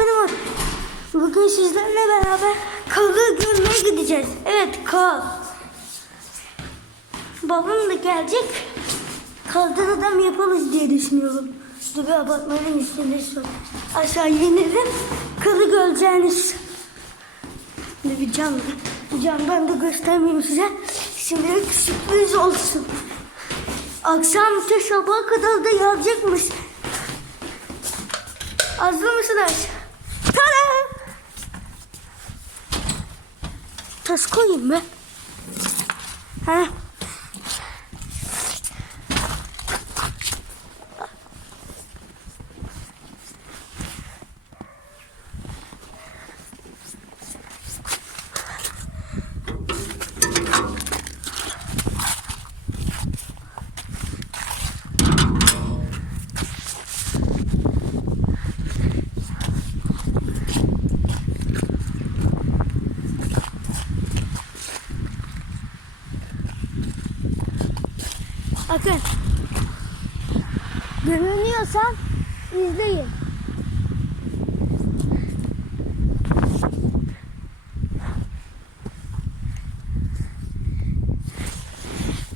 benim var. Bugün sizlerle beraber kalı görmeye gideceğiz. Evet kal. Babam da gelecek. Kaldan adam yaparız diye düşünüyorum. Dur bir apartmanın üstünde şu. Aşağı inelim. Kalı göreceğiniz. Şimdi bir cam. Camdan da göstermeyeyim size. Şimdi sürpriz olsun. Akşam ki sabaha kadar da yağacakmış. Hazır mısınız? Taş koyayım mı? Ha? Bakın. Görünüyorsan izleyin.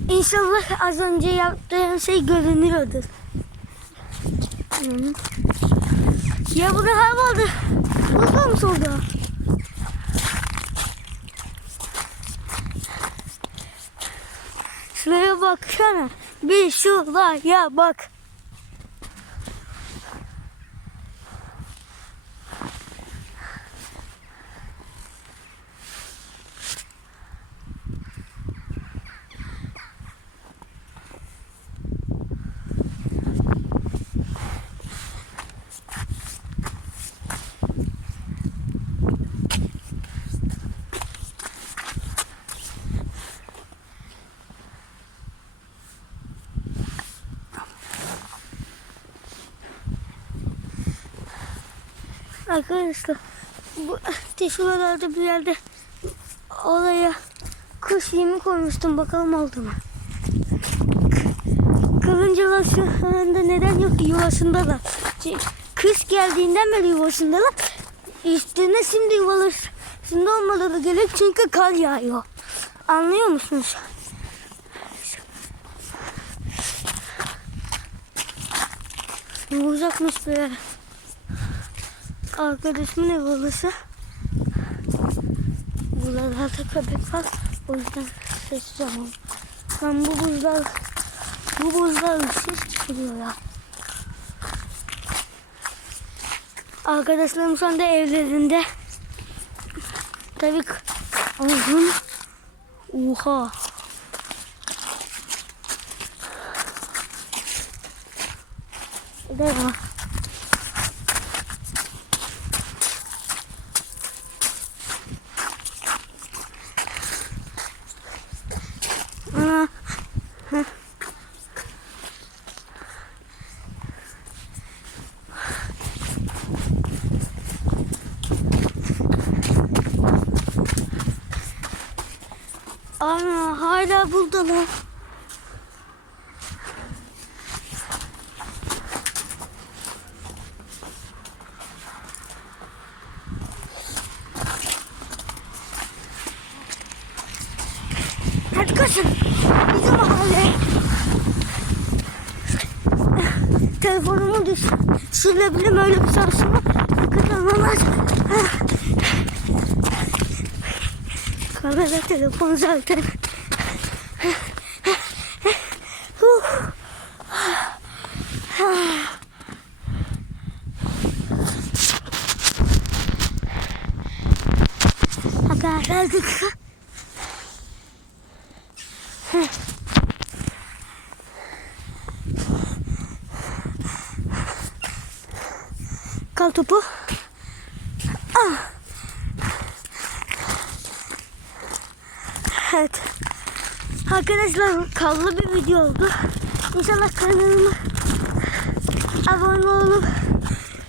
İnşallah az önce yaptığım şey görünüyordur. Ya burada hava oldu. Burada mı soldu? Şuraya baksana. Bir şuraya bak. Arkadaşlar bu şuralarda bir yerde oraya kuş yemi koymuştum bakalım oldu mu? Karıncalar şu anda neden yok yuvasında da. Kış geldiğinden beri yuvasındalar. Üstüne şimdi yuvasında olmaları gerek çünkü kar yağıyor. Anlıyor musunuz? Uzakmış be. Arkadaşımın ev orası. Buralarda köpek var. O yüzden sessiz olmam. Ben bu buzlar bu buzlar ses çıkıyor ya. Arkadaşlarım şu anda evlerinde. Tabii uzun. Oha. Devam. Ana. Hala buradalar. Koşun. Bizim mahalle. Telefonumu düş. Sürebilirim öyle bir sarsılma. Dikkat almam lazım. Kamera telefon zaten. Huh. Haber Kal topu. Ah. Evet. Arkadaşlar kallı bir video oldu. İnşallah kanalıma abone olup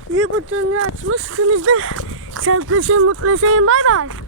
zil butonunu açmışsınızdır. Şarkısı mutlu şeyin bay bay.